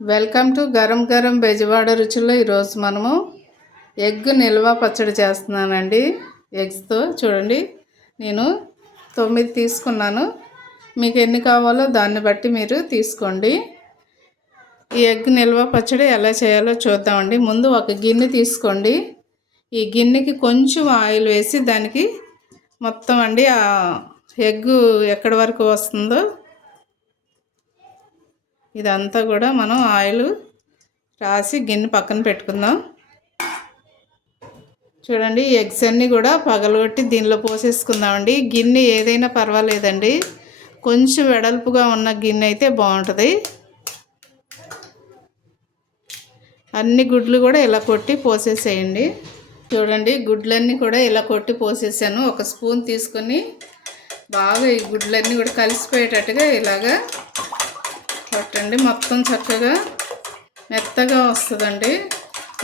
Welcome to గరం గరం బెజవాడ రుచుల్లో. ఈరోజు మనము ఎగ్ నిల్వ పచ్చడి చేస్తున్నానండి. ఎగ్స్తో చూడండి, నేను 9 తీసుకున్నాను. మీకు ఎన్ని కావాలో దాన్ని బట్టి మీరు తీసుకోండి. ఈ ఎగ్ నిల్వ పచ్చడి ఎలా చేయాలో చూద్దామండి. ముందు ఒక గిన్నె తీసుకోండి. ఈ గిన్నెకి కొంచెం ఆయిల్ వేసి దానికి మొత్తం అండి ఆ ఎగ్గు ఎక్కడి వరకు వస్తుందో ఇదంతా కూడా మనం ఆయిల్ రాసి గిన్నె పక్కన పెట్టుకుందాం. చూడండి, ఎగ్స్ అన్నీ కూడా పగలగొట్టి దీనిలో పోసేసుకుందామండి. గిన్నె ఏదైనా పర్వాలేదండి, కొంచెం వెడల్పుగా ఉన్న గిన్నె అయితే బాగుంటుంది. అన్ని గుడ్లు కూడా ఇలా కొట్టి పోసేసేయండి. చూడండి, గుడ్లన్నీ కూడా ఇలా కొట్టి పోసేసాను. ఒక స్పూన్ తీసుకొని బాగా ఈ గుడ్లన్నీ కూడా కలిసిపోయేటట్టుగా ఇలాగా కొట్టండి. మొత్తం చక్కగా మెత్తగా వస్తుందండి.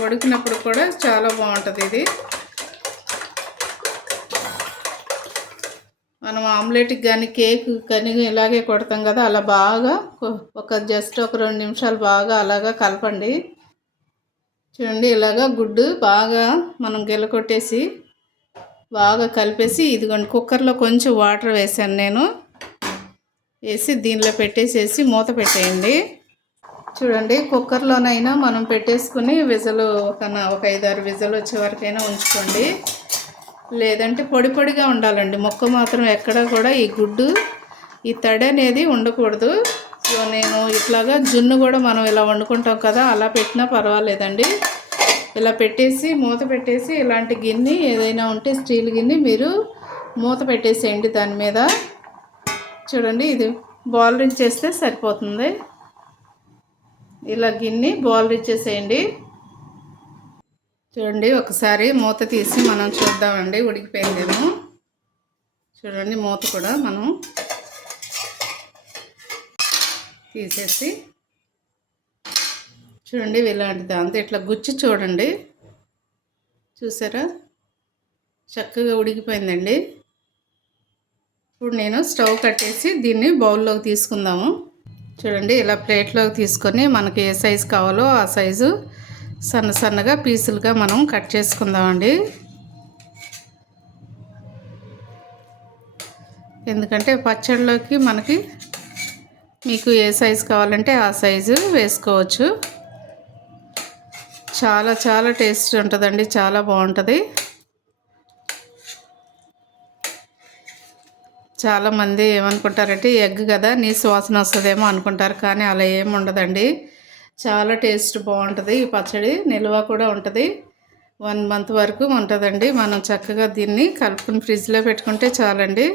ఉడికినప్పుడు కూడా చాలా బాగుంటుంది. ఇది మనం ఆమ్లెట్కి కానీ కేక్ కానీ ఇలాగే కొడతాం కదా, అలా బాగా జస్ట్ ఒక 2 నిమిషాలు బాగా అలాగా కలపండి. చూడండి, ఇలాగా గుడ్డు బాగా మనం గిలకొట్టేసి బాగా కలిపేసి, ఇదిగోండి కుక్కర్లో కొంచెం వాటర్ వేసాను నేను. వేసి దీనిలో పెట్టేసేసి మూత పెట్టేయండి. చూడండి, కుక్కర్లోనైనా మనం పెట్టేసుకుని విజలు ఒక 5-6 విజలు వచ్చే వరకైనా ఉంచుకోండి. లేదంటే పొడి పొడిగా ఉండాలండి. ముక్క మాత్రం ఎక్కడ కూడా ఈ గుడ్డు ఈ తడి అనేది ఉండకూడదు. సో నేను ఇట్లాగా జున్ను కూడా మనం ఇలా వండుకుంటాం కదా, అలా పెట్టినా పర్వాలేదండి. ఇలా పెట్టేసి మూత పెట్టేసి, ఇలాంటి గిన్నె ఏదైనా ఉంటే స్టీల్ గిన్నె మీరు మూత పెట్టేసేయండి దాని మీద. చూడండి, ఇది బాల్ చేస్తే సరిపోతుంది. ఇలా గిన్నె బాల్ చేసేయండి. చూడండి, ఒకసారి మూత తీసి మనం చూద్దామండి, ఉడికిపోయిందేమో. చూడండి, మూత కూడా మనం తీసేసి చూడండి, ఇలాంటి దాంతో ఇట్లా గుచ్చి చూడండి. చూసారా, చక్కగా ఉడికిపోయిందండి. ఇప్పుడు నేను స్టవ్ కట్టేసి దీన్ని బౌల్లోకి తీసుకుందాము. చూడండి, ఇలా ప్లేట్లోకి తీసుకొని మనకి ఏ సైజు కావాలో ఆ సైజు సన్న సన్నగా పీసులుగా మనం కట్ చేసుకుందామండి. ఎందుకంటే పచ్చడిలోకి మనకి మీకు ఏ సైజు కావాలంటే ఆ సైజు వేసుకోవచ్చు. చాలా చాలా టేస్ట్ ఉంటుందండి, చాలా బాగుంటుంది. చాలామంది ఏమనుకుంటారంటే ఎగ్ కదా నీసు వాసన వస్తుందేమో అనుకుంటారు, కానీ అలా ఏమి ఉండదండి. చాలా టేస్ట్ బాగుంటుంది. ఈ పచ్చడి నిల్వ కూడా ఉంటుంది, 1 మంత్ వరకు ఉంటుందండి. మనం చక్కగా దీన్ని కలుపుకుని ఫ్రిడ్జ్లో పెట్టుకుంటే చాలండి.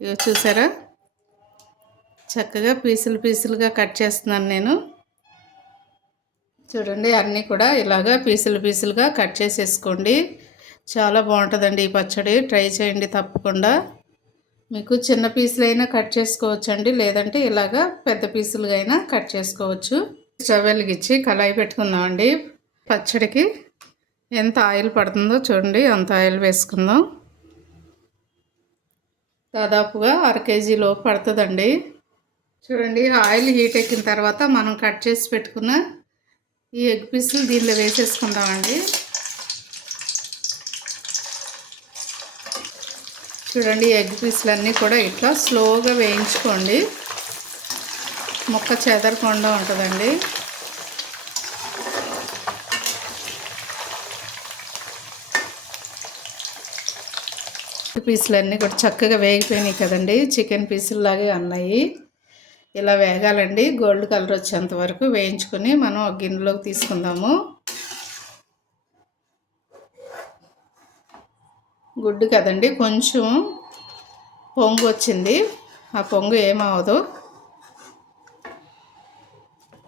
ఇవి చూసారా, చక్కగా పీసులు పీసులుగా కట్ చేస్తున్నాను నేను. చూడండి, అన్నీ కూడా ఇలాగా పీసులు పీసులుగా కట్ చేసేసుకోండి. చాలా బాగుంటుందండి ఈ పచ్చడి, ట్రై చేయండి తప్పకుండా. మీకు చిన్న పీసులైనా కట్ చేసుకోవచ్చండి, లేదంటే ఇలాగా పెద్ద పీసులుగా అయినా కట్ చేసుకోవచ్చు. స్టవ్ వెలిగించి కళాయి పెట్టుకుందామండి. పచ్చడికి ఎంత ఆయిల్ పడుతుందో చూడండి, అంత ఆయిల్ వేసుకుందాం. దాదాపుగా 1/2 కేజీలో పడుతుందండి. చూడండి, ఆయిల్ హీట్ ఎక్కిన తర్వాత మనం కట్ చేసి పెట్టుకున్న ఈ ఎగ్ పీసులు దీనిలో వేసేసుకుందామండి. చూడండి, ఎగ్ పీసులన్నీ కూడా ఇట్లా స్లోగా వేయించుకోండి, ముక్క చెదరకుండా ఉంటుందండి. పీసులన్నీ కూడా చక్కగా వేగిపోయినాయి కదండి, చికెన్ పీసుల్లాగే ఉన్నాయి. ఇలా వేగాలండి, గోల్డ్ కలర్ వచ్చేంత వరకు వేయించుకొని మనం ఒక గిన్నెలోకి తీసుకుందాము. గుడ్డు కదండి, కొంచెం పొంగు వచ్చింది, ఆ పొంగు ఏమవదు.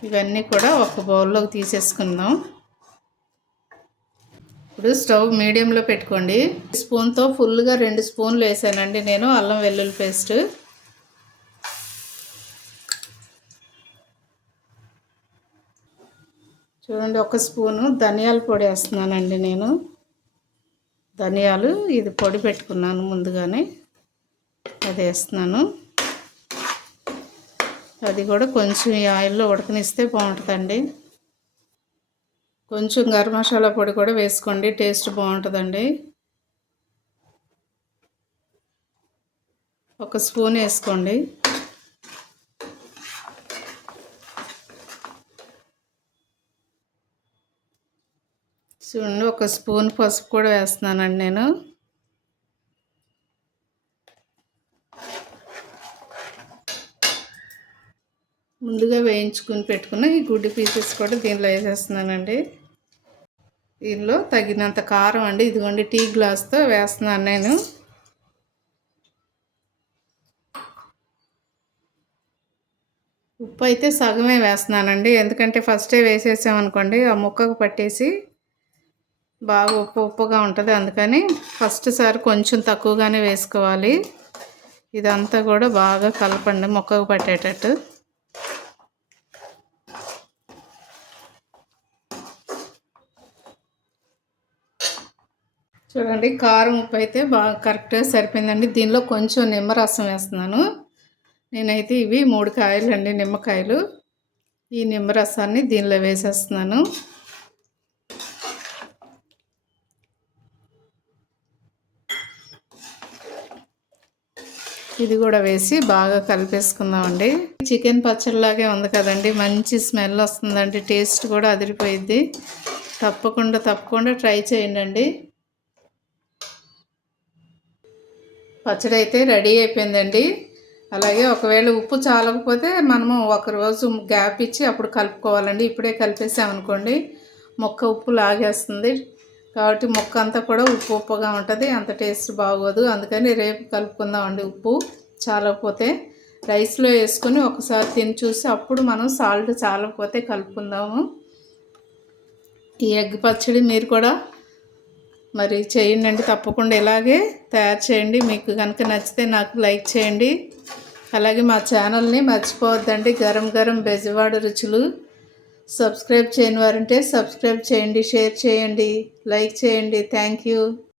ఇవన్నీ కూడా ఒక బౌల్లోకి తీసేసుకుందాం. ఇప్పుడు స్టవ్ మీడియంలో పెట్టుకోండి. స్పూన్తో ఫుల్గా 2 స్పూన్లు వేసానండి నేను అల్లం వెల్లుల్లి పేస్ట్. చూడండి, 1 స్పూను ధనియాల పొడి వేస్తున్నానండి నేను. ధనియాలు ఇది పొడి పెట్టుకున్నాను ముందుగానే, అది వేస్తున్నాను. అది కూడా కొంచెం ఈ ఆయిల్లో ఉడకనిస్తే బాగుంటుందండి. కొంచెం గరం మసాలా పొడి కూడా వేసుకోండి, టేస్ట్ బాగుంటుందండి. 1 స్పూన్ వేసుకోండి. చూడండి, 1 స్పూన్ పసుపు కూడా వేస్తున్నానండి నేను. ముందుగా వేయించుకుని పెట్టుకున్న ఈ గుడ్డు పీసెస్ కూడా దీనిలో వేసేస్తున్నానండి. దీనిలో తగినంత కారం అండి, ఇదిగోండి టీ గ్లాస్తో వేస్తున్నాను నేను. ఉప్పు అయితే సగమే వేస్తున్నానండి, ఎందుకంటే ఫస్టే వేసేసామనుకోండి ఆ ముక్కకు పట్టేసి బాగా ఉప్పుగా ఉంటుంది. అందుకని ఫస్ట్ సారి కొంచెం తక్కువగానే వేసుకోవాలి. ఇదంతా కూడా బాగా కలపండి ముక్కకు పట్టేటట్టు. చూడండి, కారం ఉప్పు అయితే బాగా కరెక్ట్గా సరిపోయిందండి. దీనిలో కొంచెం నిమ్మరసం వేస్తున్నాను. నేనైతే ఇవి 3 కాయలు అండి, నిమ్మకాయలు. ఈ నిమ్మరసాన్ని దీనిలో వేసేస్తున్నాను. ఇది కూడా వేసి బాగా కలిపేసుకుందామండి. చికెన్ పచ్చడిలాగే ఉంది కదండి, మంచి స్మెల్ వస్తుందండి, టేస్ట్ కూడా అదిరిపోయిద్ది. తప్పకుండా ట్రై చేయండి. పచ్చడి అయితే రెడీ అయిపోయిందండి. అలాగే ఒకవేళ ఉప్పు చాలకపోతే మనము 1 రోజు గ్యాప్ ఇచ్చి అప్పుడు కలుపుకోవాలండి. ఇప్పుడే కలిపేసామనుకోండి మొక్క ఉప్పు లాగేస్తుంది. కాబట్టి మొక్క అంతా కూడా ఉప్పుగా ఉంటుంది, అంత టేస్ట్ బాగోదు. అందుకని రేపు కలుపుకుందామండి. ఉప్పు చాలకపోతే రైస్లో వేసుకొని ఒకసారి తిని చూసి అప్పుడు మనం సాల్ట్ చాలకపోతే కలుపుకుందాము. ఈ ఎగ్ పచ్చడి మీరు కూడా మరి చేయండి, తప్పకుండా ఇలాగే తయారు చేయండి. మీకు కనుక నచ్చితే నాకు లైక్ చేయండి. అలాగే మా ఛానల్ని మర్చిపోవద్దండి, గరం గరం బెజవాడ రుచులు. సబ్స్క్రైబ్ చేయని వారంటే సబ్స్క్రైబ్ చేయండి, షేర్ చేయండి, లైక్ చేయండి. Thank you.